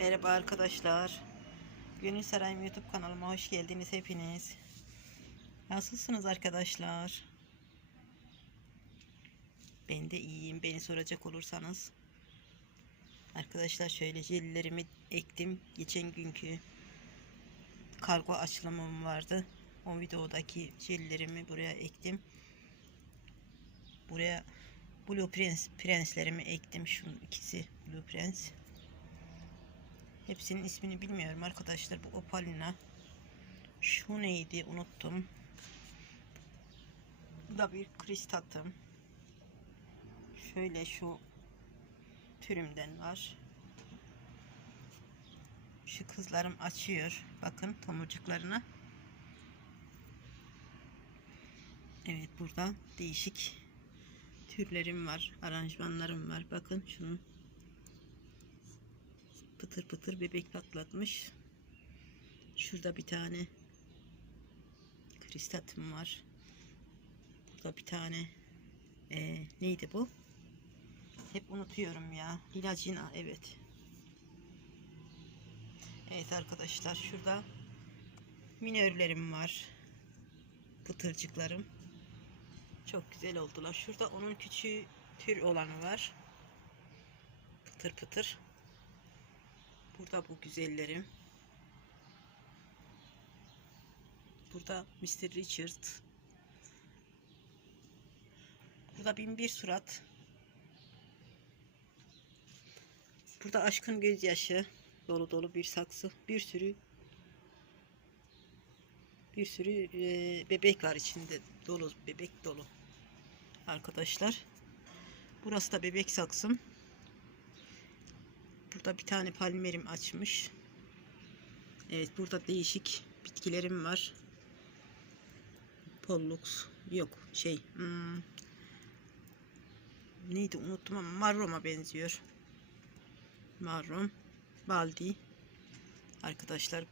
Merhaba arkadaşlar. Gönül Sarayım YouTube kanalıma hoş geldiniz hepiniz. Nasılsınız arkadaşlar? Ben de iyiyim. Beni soracak olursanız. Arkadaşlar şöyle jellerimi ektim. Geçen günkü kargo açılımım vardı. O videodaki jellerimi buraya ektim. Buraya Blue Prince prenslerimi ektim. Şunun ikisi Blue Prince. Hepsinin ismini bilmiyorum arkadaşlar. Bu opalina. Şu neydi unuttum. Bu da bir kristatım. Şöyle şu türümden var. Şu kızlarım açıyor. Bakın tomurcuklarına. Evet burada değişik türlerim var. Aranjmanlarım var. Bakın şunun pıtır pıtır bebek patlatmış. Şurada bir tane kristatım var. Burada bir tane ee, neydi bu? Hep unutuyorum ya. Hilacina evet. Evet arkadaşlar şurada minörlerim var. Pıtırcıklarım. Çok güzel oldular. Şurada onun küçüğü tür olanı var. Pıtır pıtır. Burada bu güzellerim. Burada Mr. Richard. Burada bin bir surat. Burada aşkın gözyaşı. Dolu dolu bir saksı. Bir sürü bir sürü e, bebek var içinde. Dolu bebek dolu. Arkadaşlar. Burası da bebek saksım. Burada bir tane palmerim açmış. Evet burada değişik bitkilerim var. Pollux yok şey hmm, neydi unuttum ama marroma benziyor. Marrom baldi arkadaşlar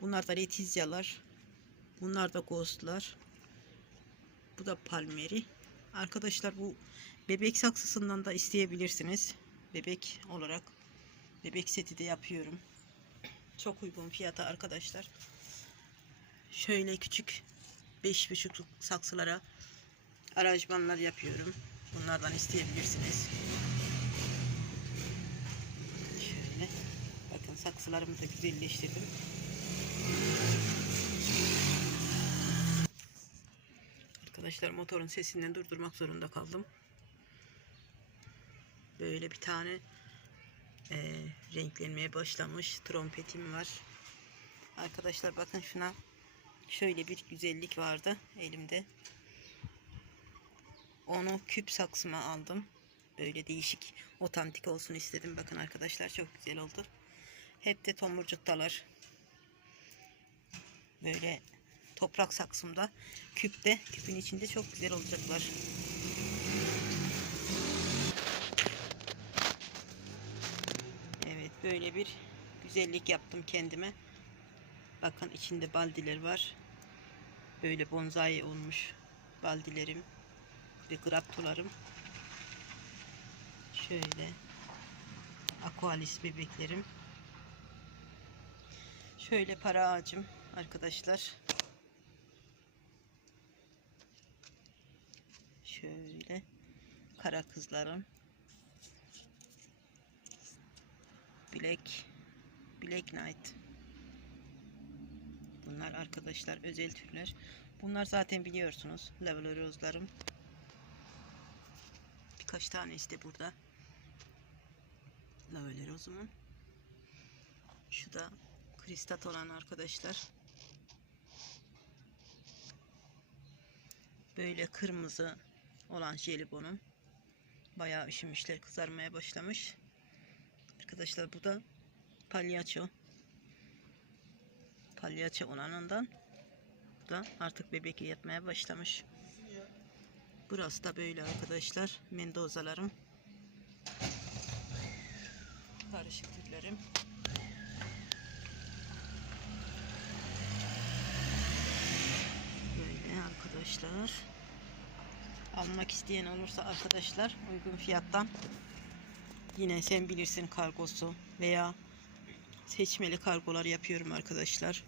bunlar da letizyalar bunlar da ghostlar bu da palmeri arkadaşlar bu bebek saksısından da isteyebilirsiniz bebek olarak bebek seti de yapıyorum. Çok uygun fiyata arkadaşlar. Şöyle küçük 5,5 saksılara aranjmanlar yapıyorum. Bunlardan isteyebilirsiniz. Şöyle bakın saksılarımı da güzelleştirdim. Arkadaşlar motorun sesinden durdurmak zorunda kaldım böyle bir tane e, renklenmeye başlamış trompetim var. Arkadaşlar bakın şuna şöyle bir güzellik vardı elimde. Onu küp saksıma aldım. Böyle değişik, otantik olsun istedim. Bakın arkadaşlar çok güzel oldu. Hep de tomurcuktalar. Böyle toprak saksımda, küpte, küpün içinde çok güzel olacaklar. Böyle bir güzellik yaptım kendime. Bakın içinde baldiler var. Böyle bonsai olmuş baldilerim ve graptolarım. Şöyle aqualis bebeklerim. Şöyle para ağacım arkadaşlar. Şöyle kara kızlarım. Black Black Knight. Bunlar arkadaşlar özel türler. Bunlar zaten biliyorsunuz. Level rozlarım. Birkaç tane işte burada. Level rozumun. Şu da kristat olan arkadaşlar. Böyle kırmızı olan jelibonum. Bayağı üşümüşler kızarmaya başlamış. Arkadaşlar bu da palyaço. Palyaço olanından bu da artık bebek yatmaya başlamış. Burası da böyle arkadaşlar. Mendozalarım. Karışık türlerim. Böyle arkadaşlar. Almak isteyen olursa arkadaşlar uygun fiyattan Yine sen bilirsin kargosu veya seçmeli kargolar yapıyorum arkadaşlar.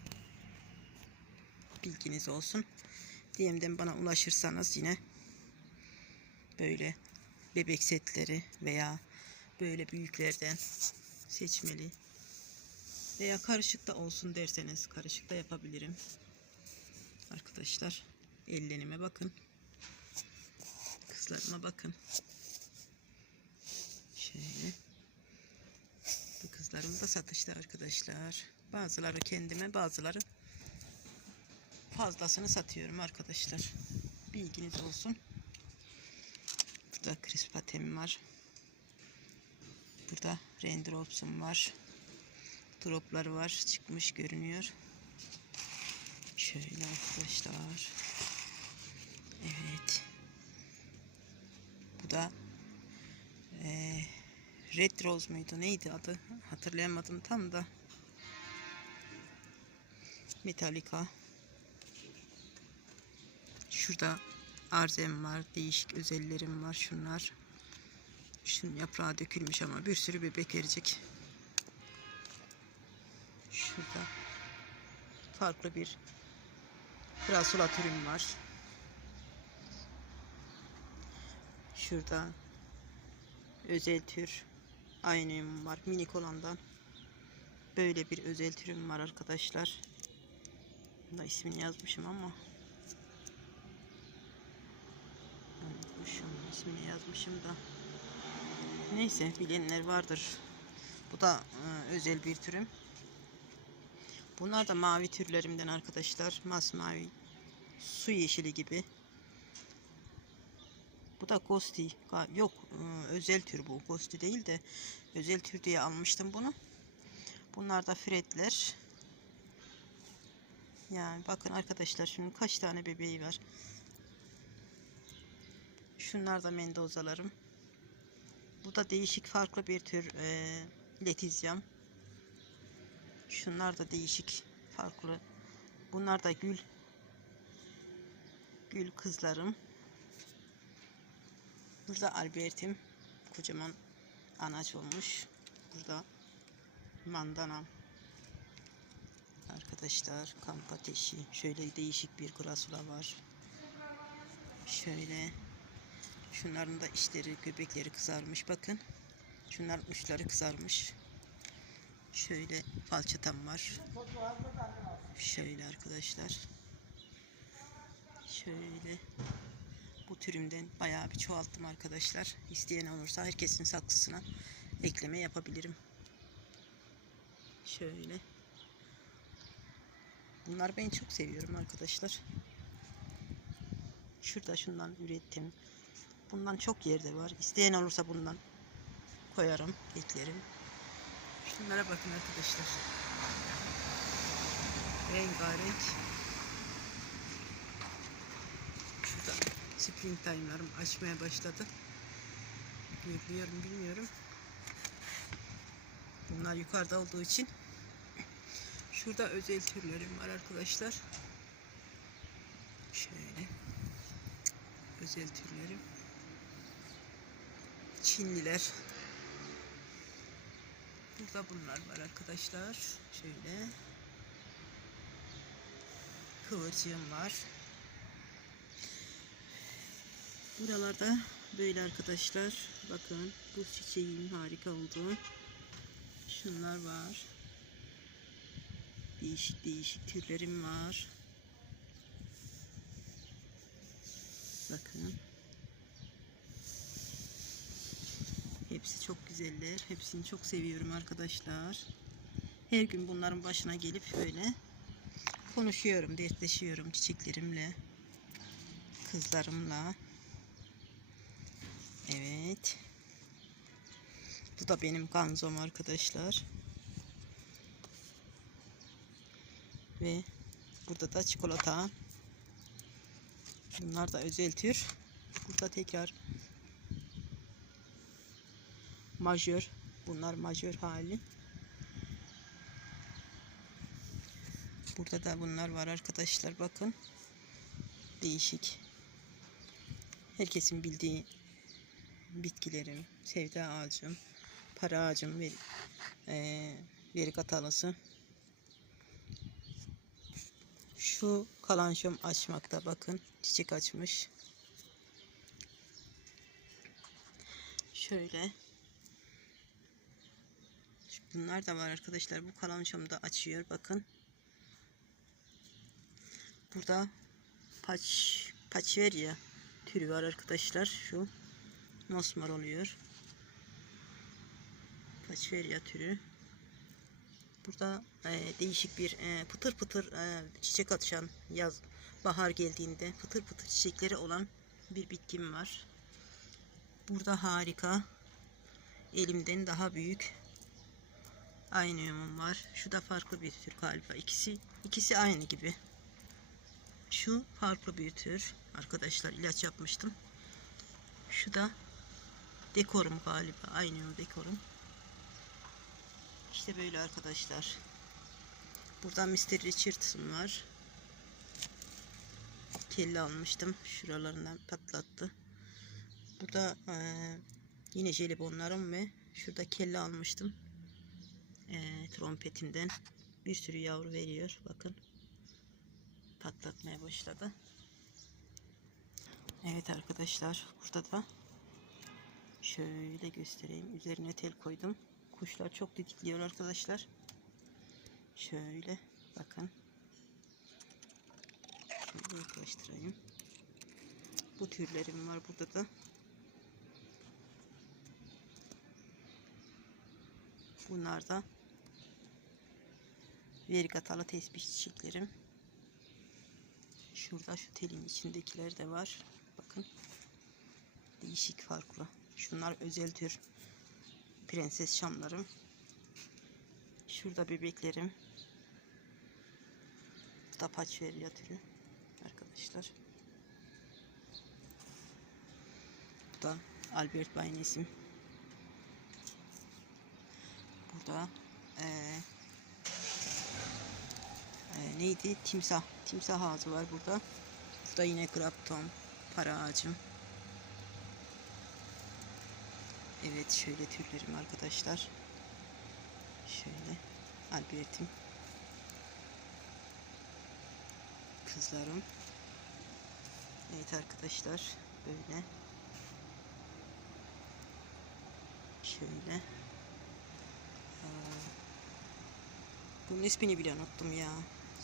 Bilginiz olsun. DM'den bana ulaşırsanız yine böyle bebek setleri veya böyle büyüklerden seçmeli veya karışık da olsun derseniz karışık da yapabilirim. Arkadaşlar ellerime bakın. Kızlarıma bakın. Şöyle. Bu kızlarım da satışta arkadaşlar. Bazıları kendime bazıları fazlasını satıyorum arkadaşlar. Bilginiz olsun. Burada krispatem var. Burada raindrops'um var. Dropları var. Çıkmış görünüyor. Şöyle arkadaşlar. Evet. Bu da eee Red Rose muydu? Neydi adı? Hatırlayamadım tam da. Metallica. Şurada arzem var. Değişik özellerim var. Şunlar. Şunun yaprağı dökülmüş ama bir sürü bebek verecek. Şurada farklı bir Krasula türüm var. Şurada özel tür aynıyım var minik olandan. Böyle bir özel türüm var arkadaşlar. Bunda ismini yazmışım ama unutmuşum ismini yazmışım da. Neyse bilenler vardır. Bu da e, özel bir türüm. Bunlar da mavi türlerimden arkadaşlar. Masmavi su yeşili gibi. Bu da Ghosti. Yok e, özel tür bu. Ghosti değil de özel tür diye almıştım bunu. Bunlar da fretler. Yani bakın arkadaşlar şunun kaç tane bebeği var. Şunlar da mendozalarım. Bu da değişik farklı bir tür e, letizyam. Şunlar da değişik farklı. Bunlar da gül. Gül kızlarım. Burada Albert'im. Kocaman anaç olmuş. Burada mandanam. Arkadaşlar kamp ateşi. Şöyle değişik bir grasula var. Şöyle. Şunların da içleri göbekleri kızarmış. Bakın. Şunların uçları kızarmış. Şöyle falçatam var. Şöyle arkadaşlar. Şöyle. Bu türümden bayağı bir çoğalttım arkadaşlar. İsteyen olursa herkesin saksısına ekleme yapabilirim. Şöyle. Bunlar ben çok seviyorum arkadaşlar. Şurada şundan ürettim. Bundan çok yerde var. İsteyen olursa bundan koyarım, eklerim. Şunlara bakın arkadaşlar. Rengarenk. Şurada spring time'larım açmaya başladı. Görüyorum bilmiyorum. Bunlar yukarıda olduğu için şurada özel türlerim var arkadaşlar. Şöyle özel türlerim. Çinliler. Burada bunlar var arkadaşlar. Şöyle. Kıvırcığım var. Buralarda böyle arkadaşlar. Bakın bu çiçeğin harika olduğu. Şunlar var. Değişik değişik türlerim var. Bakın. Hepsi çok güzeller. Hepsini çok seviyorum arkadaşlar. Her gün bunların başına gelip böyle konuşuyorum, dertleşiyorum çiçeklerimle, kızlarımla. Evet. Bu da benim ganzom arkadaşlar. Ve burada da çikolata. Bunlar da özel tür. Burada tekrar majör. Bunlar majör hali. Burada da bunlar var arkadaşlar bakın. Değişik. Herkesin bildiği bitkilerim, sevda ağacım. para ağacım ve e, verik. Şu kalanşom açmakta bakın çiçek açmış. Şöyle. Bunlar da var arkadaşlar. Bu kalanşom da açıyor bakın. Burada paç paçverya türü var arkadaşlar. Şu mosmor oluyor. Paçverya türü. Burada e, değişik bir e, pıtır pıtır e, çiçek açan yaz bahar geldiğinde pıtır pıtır çiçekleri olan bir bitkim var. Burada harika elimden daha büyük aynı var. Şu da farklı bir tür galiba. İkisi ikisi aynı gibi. Şu farklı bir tür. Arkadaşlar ilaç yapmıştım. Şu da dekorum galiba. Aynı dekorum. İşte böyle arkadaşlar. Burada Mr. Richardson var. Kelle almıştım. Şuralarından patlattı. Burada eee, yine jelibonlarım ve şurada kelle almıştım. Eee, trompetimden. Bir sürü yavru veriyor. Bakın. Patlatmaya başladı. Evet arkadaşlar. Burada da şöyle göstereyim. Üzerine tel koydum. Kuşlar çok didikliyor arkadaşlar. Şöyle bakın. Şöyle yaklaştırayım. Bu türlerim var burada da. Bunlar da verigatalı tesbih çiçeklerim. Şurada şu telin içindekiler de var. Bakın. Değişik farklı. Şunlar özel tür prenses şamlarım. Şurada bebeklerim. Bu da paçverya türü arkadaşlar. Bu da Albert Baynesim. Burada eee eee, neydi? Timsah. Timsah ağacı var burada. Burada yine grapton. Para ağacım. Evet şöyle türlerim arkadaşlar. Şöyle Albert'im. Kızlarım. Evet arkadaşlar böyle. Şöyle. Bunun ismini bile unuttum ya.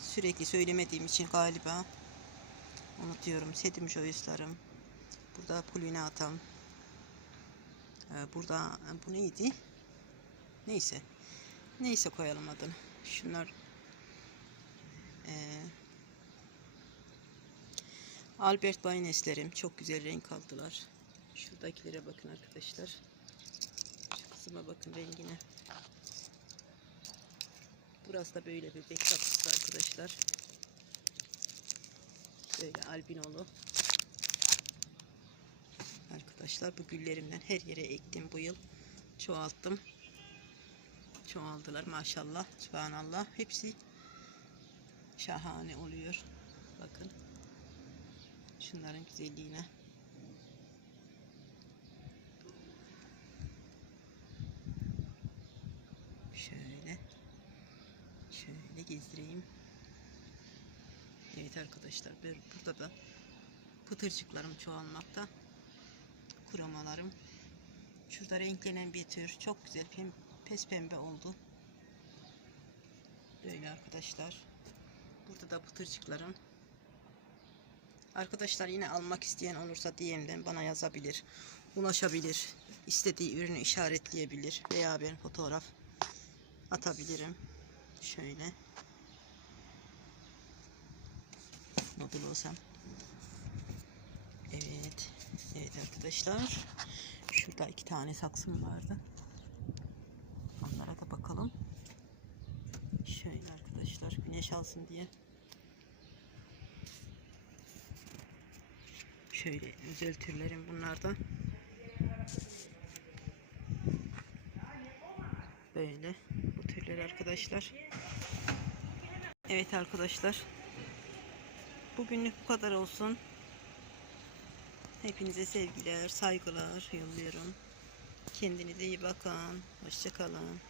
Sürekli söylemediğim için galiba unutuyorum. Sedim Joyce'larım. Burada Pulvinatam. Ee, Burada bu neydi? Neyse. Neyse koyalım adını. Şunlar ee, Albert Baynes'lerim. Çok güzel renk aldılar. Şuradakilere bakın arkadaşlar. Şu kısma bakın rengine. Burası da böyle bir bek arkadaşlar. Böyle albinolu. Arkadaşlar bu güllerimden her yere ektim bu yıl. Çoğalttım. Çoğaldılar maşallah. Subhanallah. Hepsi şahane oluyor. Bakın. Şunların güzelliğine. Şöyle. Şöyle gezdireyim. Evet arkadaşlar burada da pıtırcıklarım çoğalmakta. Kurumalarım. Şurada renklenen bir tür. Çok güzel pem pes pembe oldu. Böyle arkadaşlar. Burada da pıtırcıklarım. Arkadaşlar yine almak isteyen olursa DM'den bana yazabilir. Ulaşabilir. istediği ürünü işaretleyebilir. Veya ben fotoğraf atabilirim. Şöyle. Model olsam. Evet. Evet arkadaşlar. Şurada iki tane saksım vardı. Onlara da bakalım. Şöyle arkadaşlar güneş alsın diye. Şöyle özel türlerim bunlardan. Böyle bu türler arkadaşlar. Evet arkadaşlar. Bugünlük bu kadar olsun. Hepinize sevgiler, saygılar yolluyorum. Kendinize iyi bakın. Hoşçakalın.